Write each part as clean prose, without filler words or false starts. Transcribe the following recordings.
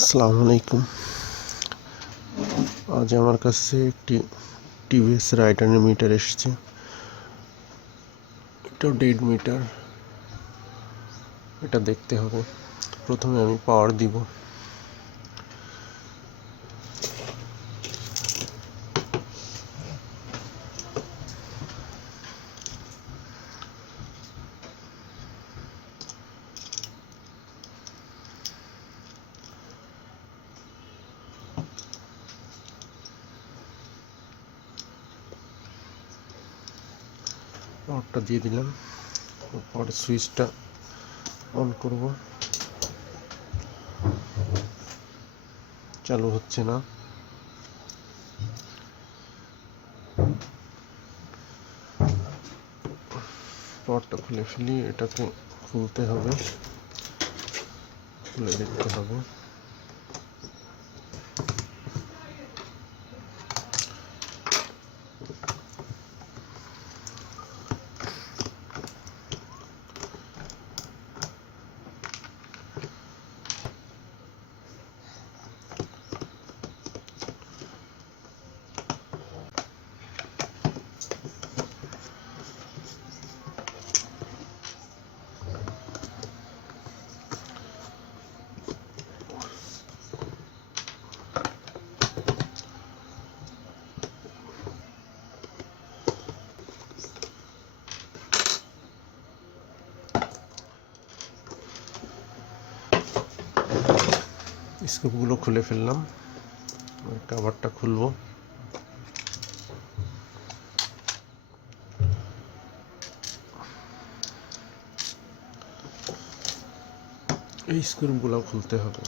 আসসালামু আলাইকুম। আজ আমার কাছে একটি টিভিএস রাইডারের মিটার এসেছে। এটাও ডেড মিটার। এটা দেখতে হবে। প্রথমে আমি পাওয়ার দিব। পাওয়ারটা দিয়ে দিলাম। পাওয়ারের সুইচটা অন করব। চালু হচ্ছে না। পাওয়ারটা খুলে ফেলি। এটাকে খুলতে হবে, খুলে দেখতে হবে। স্ক্রুগুলো খুলে ফেললাম। কভারটা খুলবো। এই স্ক্রুগুলো খুলতে হবে।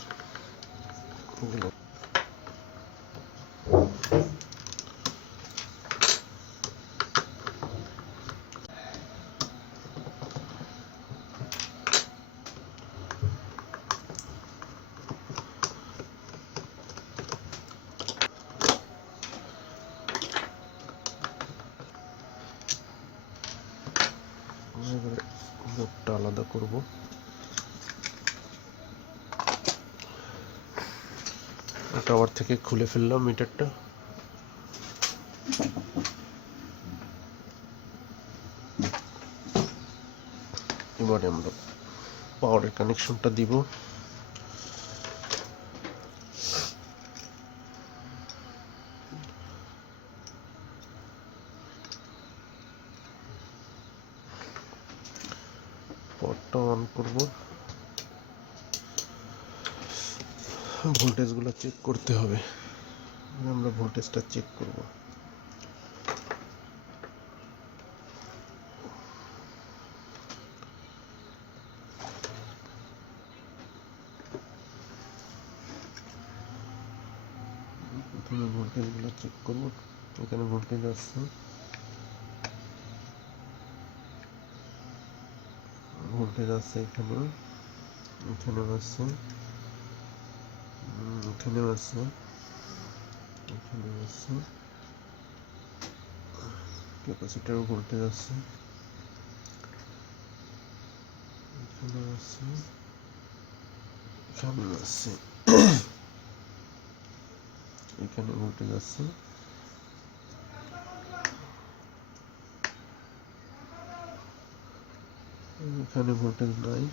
এবারে বোর্ডটা আলাদা করব। কভার থেকে খুলে ফেললাম মিটারটা। এবারে আমরা পাওয়ারের কানেকশনটা দিব। পাওয়ারটা অন করব। ভোল্টেজগুলো চেক করতে হবে। আমরা ভোল্টেজটা চেক করব। প্রথমে ভোল্টেজগুলো চেক করব। এখানে ভোল্টেজ আসছে, এখানে, এখানেও আছে, এখানেও আছে, এখানেও আছে। ক্যাপাসিটারও ভোল্টেজ আছে, এখানেও আছে, এখানেও আছে। এখানে ভোল্টেজ আছে, এখানে ভোল্টেজ নাই।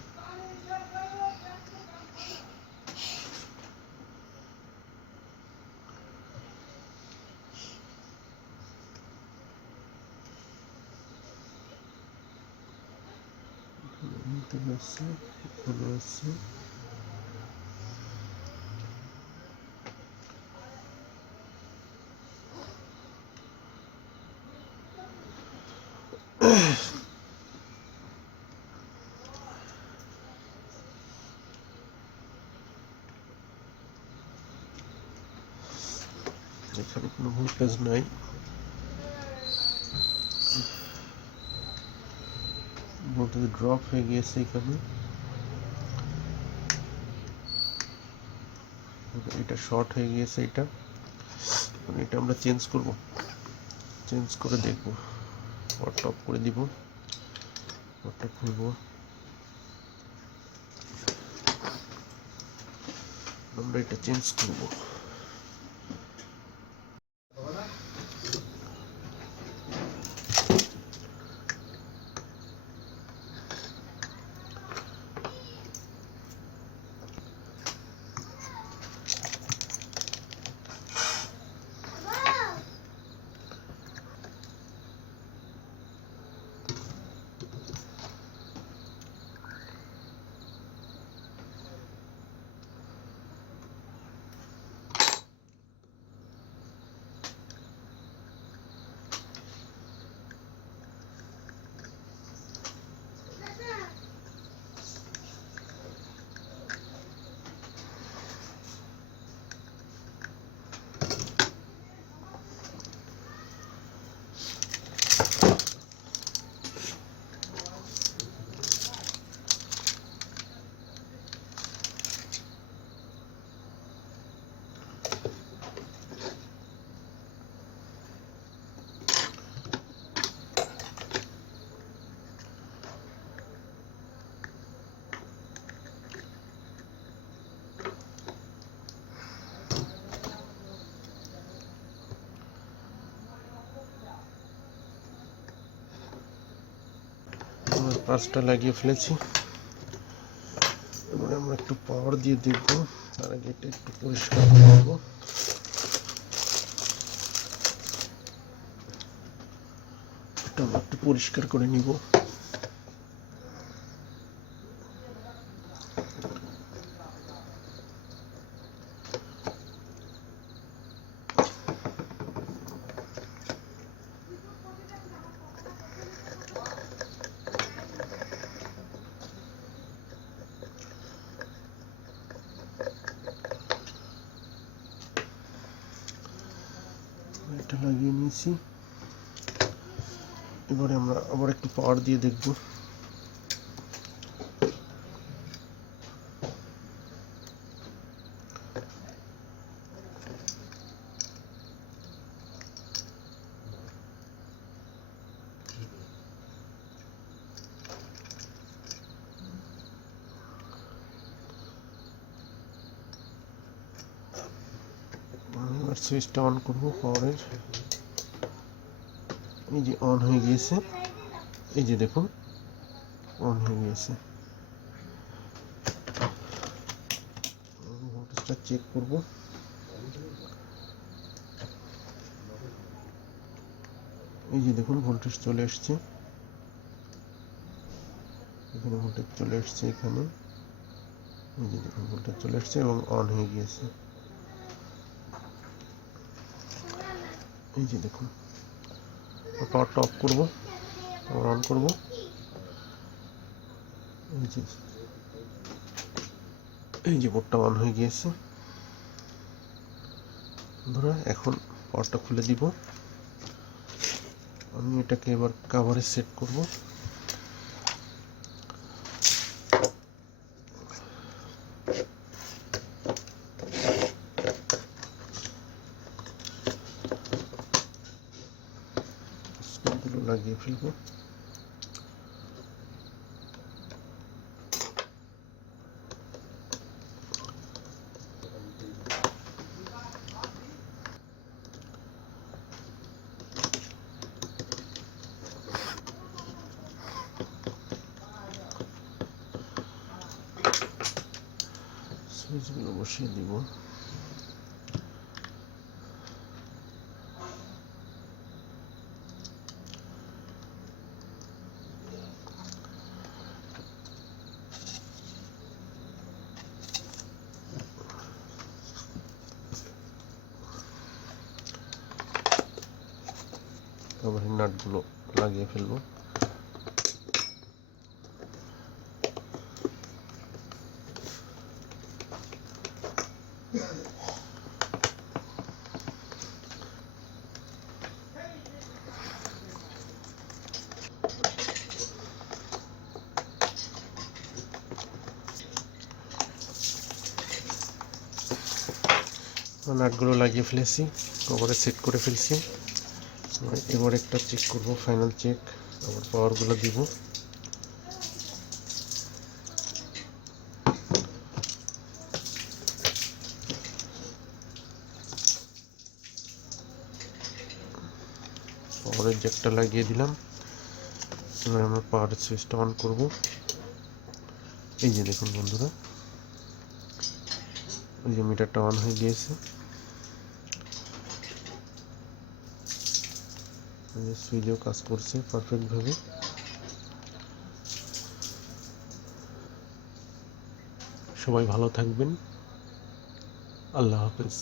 ভোল্টেজ আছে, এখানে আছে। এখানে কোনো ভোল্টেজ নাই। ভোল্টেজ ড্রপ হয়ে গিয়েছে এখানে। এটা শর্ট হয়ে গিয়েছে। এটা আমরা চেঞ্জ করব। চেঞ্জ করে দেখব। পাওয়ারটা অফ করে দিব। পাওয়ারটা খুলব। আমরা এটা চেঞ্জ করব। পাঁচটা লাগিয়ে ফেলেছি। এবারে আমরা একটু পাওয়ার দিয়ে দেখবো। তার আগে এটা একটু পরিষ্কার করে নেব। এটা আমরা একটু পরিষ্কার করে নিব। এটা লাগিয়ে নিয়েছি। এবারে আমরা আবার একটু পাওয়ার দিয়ে দেখব। এবার সুইচটা অন করব পাওয়ারের। এই যে অন হয়ে গিয়েছে, এই যে দেখুন অন হয়ে গিয়েছে। ভোল্টেজটা চেক করব। এই যে দেখুন ভোল্টেজ চলে এসছে, এখানে ভোল্টেজ চলে এসছে, এখানে এই যে দেখুন ভোল্টেজ চলে এসছে এবং অন হয়ে গিয়েছে। এই যে দেখুন পাওয়ারটা অফ করব, আবার অন করব। এই যে বোর্ডটা অন হয়ে গিয়েছে। ধরো এখন পাওয়ারটা খুলে দিব। আমি এটাকে এবার কভারে সেট করব। স্ক্রুগুলো লাগিয়ে ফেলবো। সুইচগুলো বসিয়ে দিব। কভারের নাটগুলো লাগিয়ে ফেলবো। নাটগুলো লাগিয়ে ফেলেছি, কভারে সেট করে ফেলছি। এবার একটা চেক করব, ফাইনাল চেক। আবার পাওয়ারগুলো দিব। পরের জ্যাকটা লাগিয়ে দিলাম। এবার আমরা পাওয়ার সুইচটা অন করব। এই যে দেখুন বন্ধুরা, এই যে মিটারটা অন হয়ে গিয়েছে। সুইচও কাজ করছে পারফেক্টভাবে। সবাই ভালো থাকবেন। আল্লাহ হাফেজ।